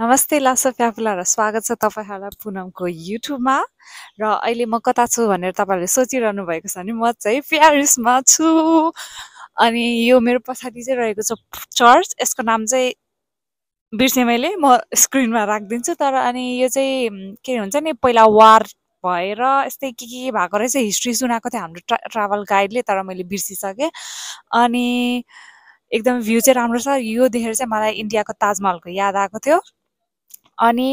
नमस्ते लासो प्यापुला र स्वागत छ तपाईहरुलाई पुनमको युट्युबमा र अहिले म कता छु भनेर तपाईहरुले सोचिरहनु भएको छ भने म चाहिँ प्यारिसमा छु अनि यो मेरो पछाडी चाहिँ रहेको छ चर्च यसको नाम चाहिँ बिर्से मैले म स्क्रिनमा राख्दिन्छु तर अनि यो चाहिँ के हुन्छ नि पहिला वार भएर यस्तै के भएको रहेछ हिस्ट्री सुनाएको थियो हाम्रो ट्राभल गाइडले तर मैले बिर्सिसके अनि एकदम भ्यू चाहिँ राम्रो छ यो देखेर चाहिँ मलाई इन्डियाको ताजमहलको याद आएको थियो अनि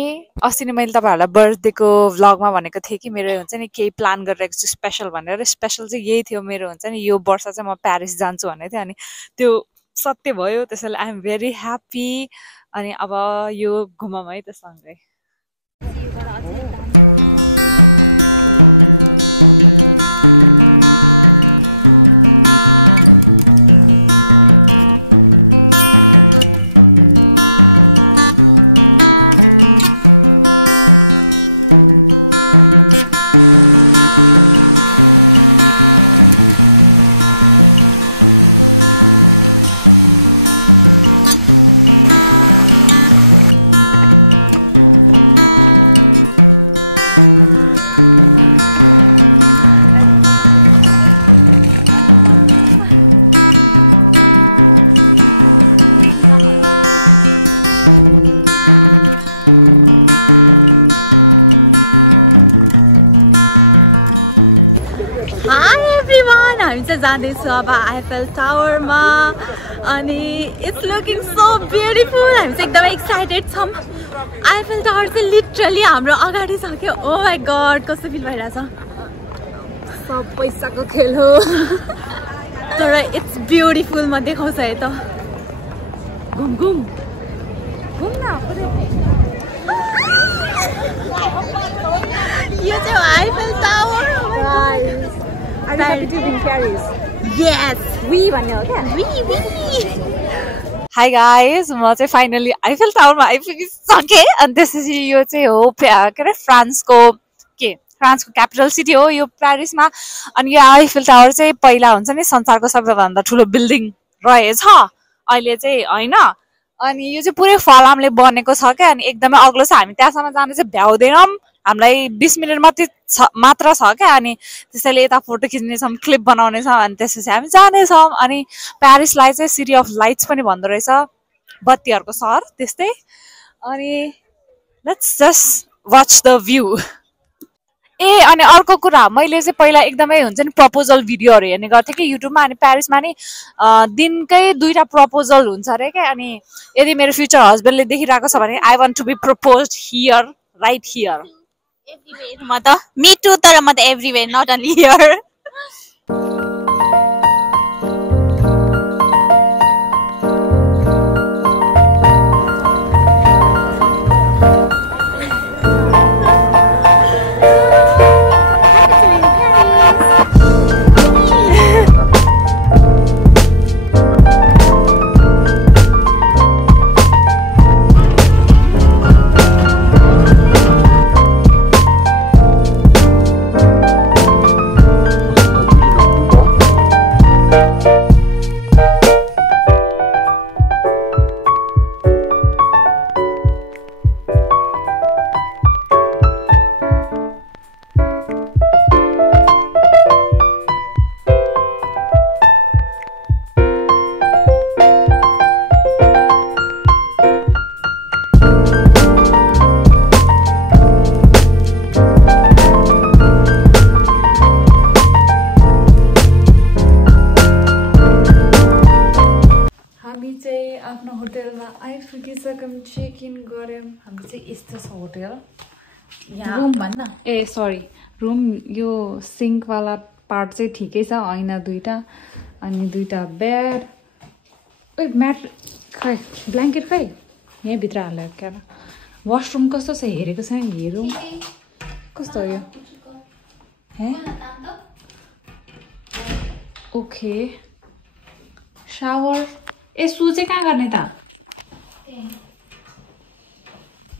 अस्ति नै मैले तपाईहरुलाई बर्थडेको भ्लगमा भनेको थिएँ कि मेरो हुन्छ नि केही प्लान गरिरहेको छु स्पेशल भनेर स्पेशल चाहिँ यही थियो मेरो हुन्छ नि यो वर्ष चाहिँ म प्यारिस जान्छु भनेको थिएँ अनि त्यो सत्य भयो त्यसैले आई एम भेरी ह्याप्पी अनि अब यो घुमौँ है त सँगै जाँदैछु अब आइफेल टावरमा अनि इट्स लुकिङ सो ब्युटिफुल हामी चाहिँ एकदमै एक्साइटेड छौँ आइफेल टावर चाहिँ लिटरली हाम्रो अगाडि छ के ओ माई गड कस्तो फिल भइरहेछ सब पैसाको खेल हो तर इट्स ब्युटिफुल म देखाउँछु है त घुम घुम घुम न यो चाहिँ Eiffel tower I'm happy to be in Paris. Yes, we भन्ने हो क्या Hi guys, म चाहिँ फाइनली आइफेल टावरमा आइपुगिसकेँ अनि त्यसपछि यो चाहिँ हो के अरे फ्रान्सको क्यापिटल सिटी हो यो प्यारिसमा अनि यो आइफेल टावर चाहिँ पहिला हुन्छ नि संसारको सबैभन्दा ठुलो बिल्डिङ रहेछ अहिले चाहिँ हैन अनि यो चाहिँ पुरै फलामले बनेको छ क्या अनि एकदमै अग्लो छ हामी त्यहाँसम्म जान चाहिँ भ्याउँदैनौँ हामीलाई 20 मिनेट मात्र छ क्या अनि त्यसैले यता फोटो खिच्नेछौँ क्लिप बनाउनेछौँ अनि त्यसपछि हामी जानेछौँ अनि प्यारिसलाई चाहिँ सिटी अफ लाइट्स पनि भन्दो रहेछ बत्तीहरूको सहर त्यस्तै अनि let's just watch the view ए अनि अर्को कुरा मैले चाहिँ पहिला एकदमै हुन्छ नि प्रपोजल भिडियोहरू हेर्ने गर्थेँ कि युट्युबमा अनि प्यारिसमा नि दिनकै 2टा प्रपोजल हुन्छ अरे क्या अनि यदि मेरो फ्युचर हस्बेन्डले देखिरहेको छ भने I want to be proposed here right here everywhere म त me too तर म त everywhere not only here आफ्नो होटलमा आइपुगिसक्यौँ चेक इन गऱ्यौँ हाम्रो चाहिँ यस्तो छ होटल यहाँ रुम भन्न ए सरी रुम यो सिङ्कवाला पार्ट चाहिँ ठिकै छ ऐना 2टा अनि 2टा बेड ओ म्याट खै ब्ल्याङ्केट खै यहीँभित्र हालेर क्या वासरुम कस्तो छ हेरेको छैन हेरौँ कस्तो हो यो हे ओके शावर ए सु चाहिँ कहाँ गर्ने त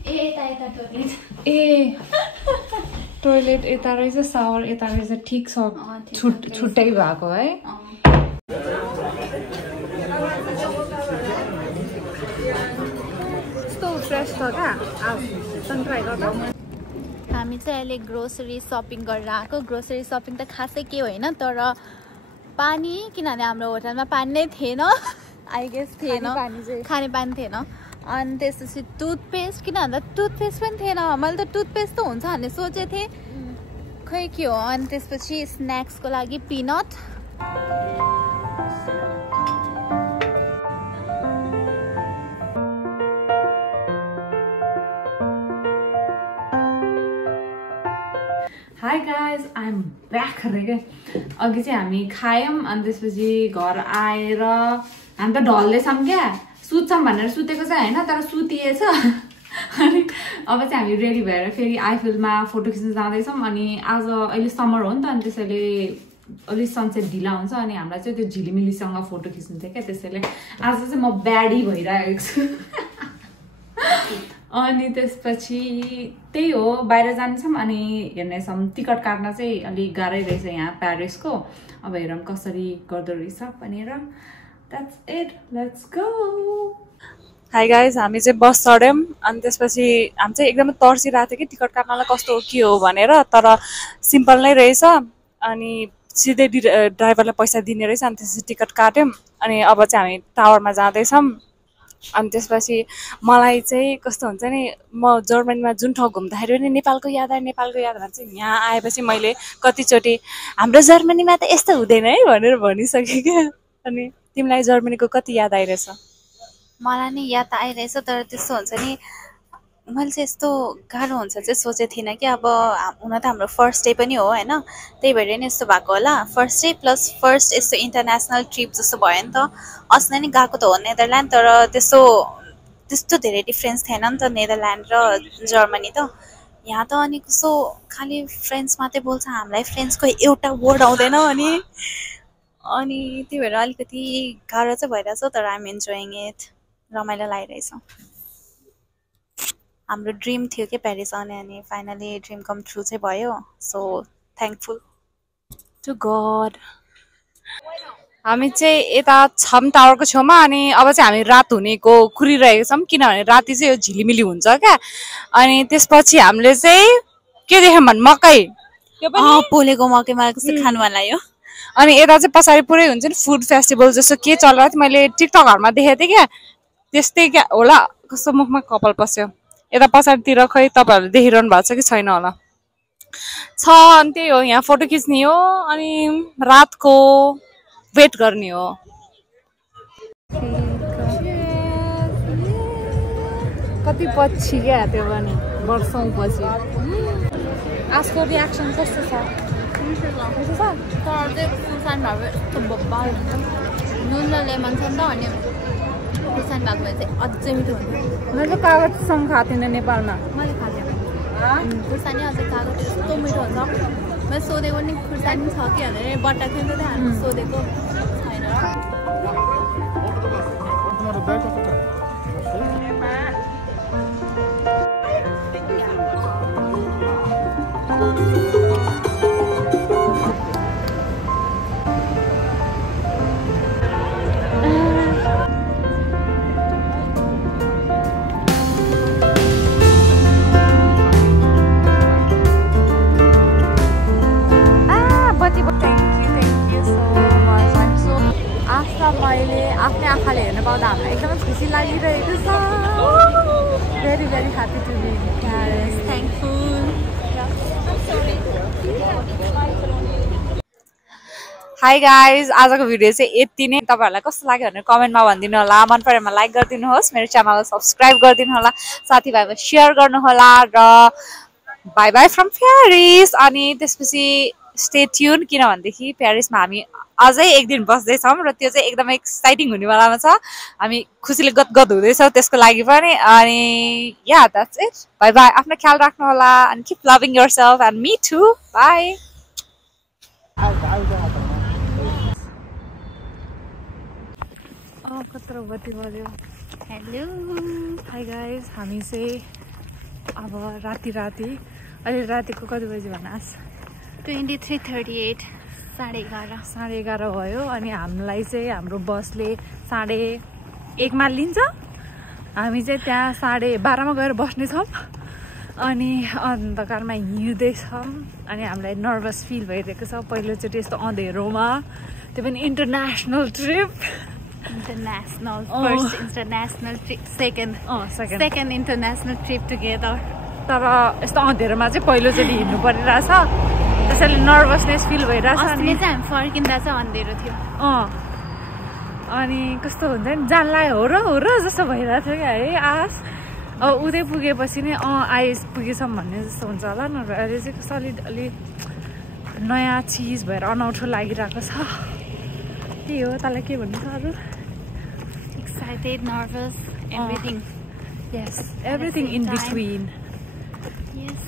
ए टोइलेट यता रहेछ शावर यता रहेछ ठिक छ छुट्टै भएको है फ्रेस छ क्या तन ट्राई गर्दा हामी चाहिँ अहिले ग्रोसरी सपिङ गरेर आएको ग्रोसरी सपिङ त खासै के होइन तर पानी किनभने हाम्रो होटलमा पानी नै थिएन आई गेस थिएन खाने पानी थिएन अनि त्यसपछि टुथपेस्ट किन भन्दा टुथपेस्ट पनि थिएन मैले त टुथपेस्ट त हुन्छ भन्ने सोचेको थिएँ खै के हो अनि त्यसपछि स्न्याक्सको लागि peanut hi guys I am back अरे क्या अघि चाहिँ हामी खायौँ अनि त्यसपछि घर आएर हामी त ढल्दैछौँ क्या सुत्छौँ भनेर सुतेको चाहिँ होइन तर सुतिएछ अनि अब चाहिँ हामी रेडी भएर फेरि आइफिलमा फोटो खिच्न जाँदैछौँ अनि आज अहिले समर हो नि त अनि त्यसैले अलिक सनसेट ढिला हुन्छ अनि हामीलाई चाहिँ त्यो झिलिमिलीसँग फोटो खिच्नु थियो क्या त्यसैले आज चाहिँ म ब्याडी भइरहेको छु अनि त्यसपछि त्यही हो बाहिर जान्छौँ अनि हेर्नेछौँ टिकट काट्न चाहिँ अलिक गाह्रै रहेछ यहाँ प्यारिसको अब हेरौँ कसरी गर्दो रहेछ भनेर that's it let's go high guys हामी चाहिँ बस चढ्यौँ अनि त्यसपछि हामी चाहिँ एकदमै तर्सिरहेको थियो कि टिकट काट्नलाई कस्तो हो के हो भनेर तर सिम्पल नै रहेछ अनि सिधै ड्राइभरलाई पैसा दिने रहेछ अनि त्यसपछि टिकट काट्यौँ अनि अब चाहिँ हामी टावरमा जाँदैछौँ अनि त्यसपछि मलाई चाहिँ कस्तो हुन्छ नि म जर्मनीमा जुन ठाउँ घुम्दाखेरि पनि नेपालको याद भन्छ यहाँ आएपछि मैले कतिचोटि हाम्रो जर्मनीमा त यस्तो हुँदैन है भनेर भनिसकेँ क्या अनि तिमीलाई जर्मनीको कति याद आइरहेछ मलाई नि याद त आइरहेछ तर त्यस्तो हुन्छ नि मैले चाहिँ यस्तो गाह्रो हुन्छ चाहिँ सोचेको थिइनँ कि अब हुन त हाम्रो फर्स्ट डे पनि हो होइन त्यही भएर नि यस्तो भएको होला फर्स्ट डे प्लस फर्स्ट यस्तो इन्टरनेसनल ट्रिप जस्तो भयो नि त अस्ति नै गएको त हो नेदरल्यान्ड तर त्यस्तो धेरै डिफ्रेन्स थिएन नि त नेदरल्यान्ड र जर्मनी त यहाँ त अनि कस्तो खालि फ्रेन्च मात्रै बोल्छ हामीलाई फ्रेन्चको एउटा वर्ड आउँदैन अनि त्यही भएर अलिकति गाह्रो चाहिँ भइरहेछ तर आइएम इन्जोइङ इट रमाइलो लागिरहेछ हाम्रो ड्रिम थियो कि प्यारिस आउने अनि फाइनली ड्रिम कम ट्रु चाहिँ भयो सो थ्याङ्कफुल टु गड हामी चाहिँ यता छम टावरको छेउमा अनि अब चाहिँ हामी रात हुनेको कुरिरहेको छौँ किनभने राति चाहिँ यो झिलिमिली हुन्छ क्या अनि त्यसपछि हामीले चाहिँ के देख्यौँ भने मकै पोलेको मकै मलाई कस्तो खानु मन लाग्यो अनि यता चाहिँ पछाडि पुरै हुन्छ नि फुड फेस्टिभल जस्तो के चलिरहेको थियो मैले टिकटकहरूमा देखेको थिएँ क्या त्यस्तै क्या होला कस्तो मुखमा कपाल पस्यो यता पछाडितिर खै तपाईँहरूले देखिरहनु भएको छ कि छैन होला छ अनि त्यही हो यहाँ फोटो खिच्ने हो अनि रातको वेट गर्ने हो कति पछि क्या त्यो पनि वर्षौँ पछि आजको रियाक्सन कस्तो छ नुन र लेमन छ नि त अनि खुर्सानी भएको भए चाहिँ अझै मिठो हुन्थ्यो मैले चाहिँ कागजसँग खाएको थिएन नेपालमा मैले खाएको खुर्सानी अझै कागज यस्तो मिठो हुन्छ मैले सोधेको नि खुर्सानी छ कि भनेर बट्टा थियो नि त हामी सोधेको छैन हाई गाइज आजको भिडियो चाहिँ यति नै तपाईँहरूलाई कस्तो लाग्यो भनेर कमेन्टमा भनिदिनु होला मन परेमा लाइक गरिदिनुहोस् मेरो च्यानललाई सब्सक्राइब गरिदिनु होला साथीभाइमा सेयर गर्नुहोला र बाई बाई फ्रम प्यारिस अनि त्यसपछि स्टे ट्युन किनभनेदेखि प्यारिसमा हामी अझै एक दिन बस्दैछौँ र त्यो चाहिँ एकदमै एक्साइटिङ हुनेवालामा छ हामी खुसीले गदगद हुँदैछौँ त्यसको लागि पनि अनि या द्याट्स इट बाई बाई आफ्नो ख्याल राख्नु होला and keep loving yourself and me too bye hello hi guys हामी चाहिँ अब राति अहिले रातिको कति बजी भन्नुहोस् 23:38 11:30 भयो अनि हामीलाई चाहिँ हाम्रो बसले 1:30 लिन्छ हामी चाहिँ त्यहाँ 12:30 गएर बस्नेछौँ अनि अन्धकारमा हिँड्दैछौँ अनि हामीलाई नर्भस फिल भइरहेको छ पहिलोचोटि यस्तो अँधेरोमा त्यो पनि international trip International, first international trip, second international trip together. तर यस्तो अँधेरोमा चाहिँ पहिलोचोटि हिँड्नु परिरहेछ त्यसैले नर्भसनेस फिल भइरहेछ अनि चाहिँ हामी फर्किँदा चाहिँ अँधेरो थियो अनि कस्तो हुन्छ नि जानलाई हो र जस्तो भइरहेको थियो क्या है आश अब उतै पुगेपछि नै आइपुगेछौँ भन्ने जस्तो हुन्छ होला नभए अहिले चाहिँ कस्तो अलि नयाँ चिज भएर अनौठो लागिरहेको छ त्यही हो तँलाई के भन्नु छ अरू excited, nervous, everything. Yes, everything in between. Yes.